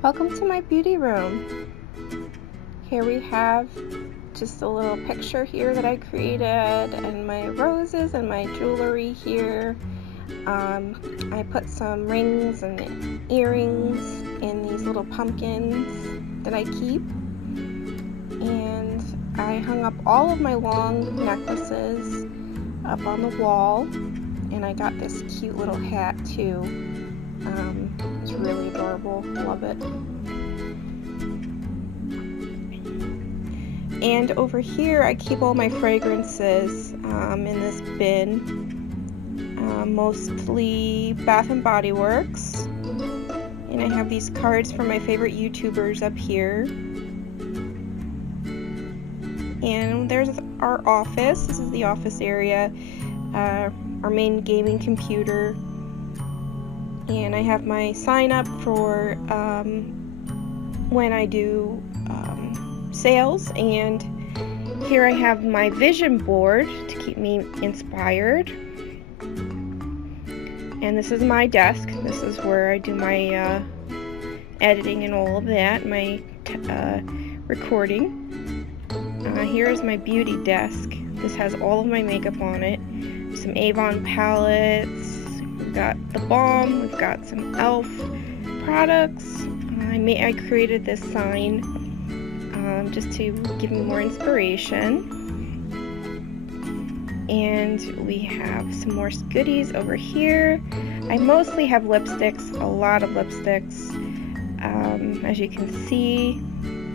Welcome to my beauty room. Here we have just a little picture here that I created, and my roses and my jewelry here. I put some rings and earrings in these little pumpkins that I keep, and I hung up all of my long necklaces up on the wall, and I got this cute little hat too. It's really adorable. Love it. And over here I keep all my fragrances in this bin, mostly Bath and Body Works, and I have these cards from my favorite YouTubers up here. And there's our office. This is the office area, our main gaming computer, and I have my sign up for when I do sales, and here I have my vision board to keep me inspired, and this is my desk. This is where I do my editing and all of that, my recording. Here is my beauty desk. This has all of my makeup on it, some Avon palettes, we've got the balm, we've got some e.l.f. products. I created this sign just to give me more inspiration. And we have some more goodies over here. I mostly have lipsticks, a lot of lipsticks. As you can see,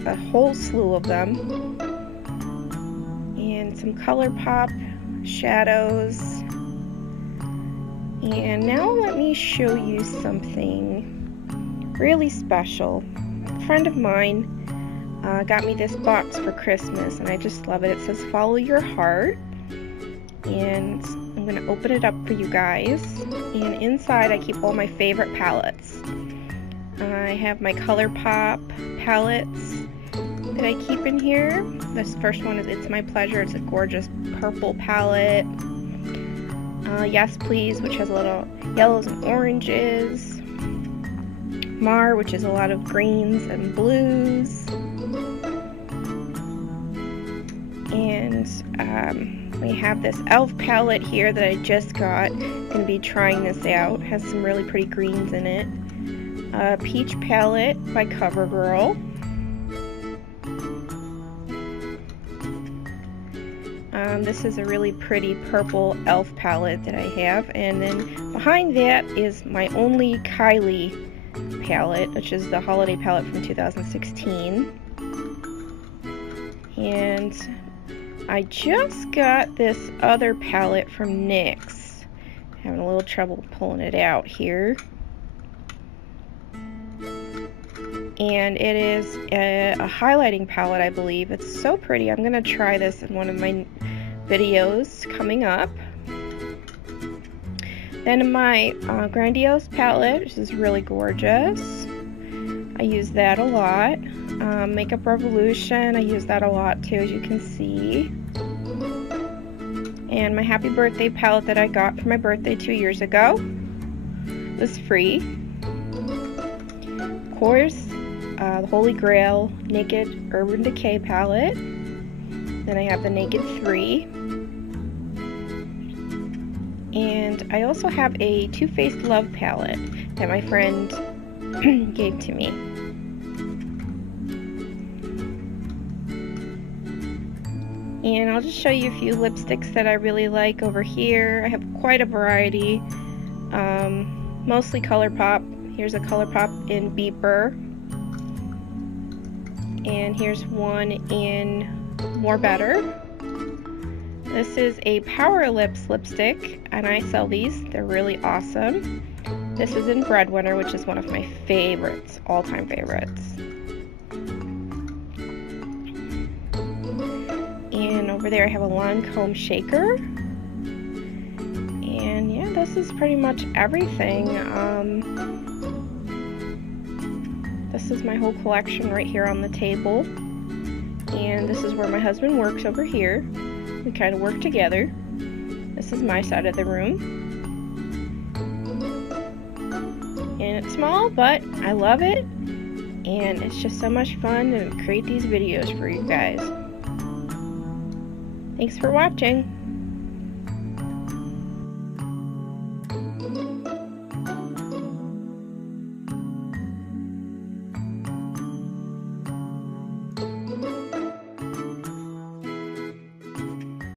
a whole slew of them. And some ColourPop shadows. And now let me show you something really special. A friend of mine got me this box for Christmas, and I just love it. It says "Follow Your Heart," and I'm going to open it up for you guys. And inside I keep all my favorite palettes. I have my ColourPop palettes that I keep in here. This first one is It's My Pleasure. It's a gorgeous purple palette. Yes Please, which has a little yellows and oranges. Mar, which is a lot of greens and blues. And we have this e.l.f. palette here that I just got. I'm going to be trying this out. It has some really pretty greens in it. Peach palette by CoverGirl. This is a really pretty purple e.l.f. palette that I have. And then behind that is my only Kylie palette, which is the holiday palette from 2016. And I just got this other palette from NYX. Having a little trouble pulling it out here. And it is a highlighting palette, I believe. It's so pretty. I'm going to try this in one of my videos coming up. Then my Grandiose palette, which is really gorgeous. I use that a lot. Makeup Revolution, I use that a lot too, as you can see. And my Happy Birthday palette that I got for my birthday 2 years ago was free. Of course, the Holy Grail Naked Urban Decay palette. Then I have the Naked 3. And I also have a Too Faced Love palette that my friend gave to me. And I'll just show you a few lipsticks that I really like over here. I have quite a variety, mostly ColourPop. Here's a ColourPop in Beeper. And here's one in More Better. This is a Power Lips lipstick, and I sell these. They're really awesome. This is in Breadwinner, which is one of my favorites, all-time favorites. And over there I have a Lancome shaker. And yeah, this is pretty much everything. This is my whole collection right here on the table. And this is where my husband works over here. We kind of work together. This is my side of the room. And it's small, but I love it. and it's just so much fun to create these videos for you guys. Thanks for watching.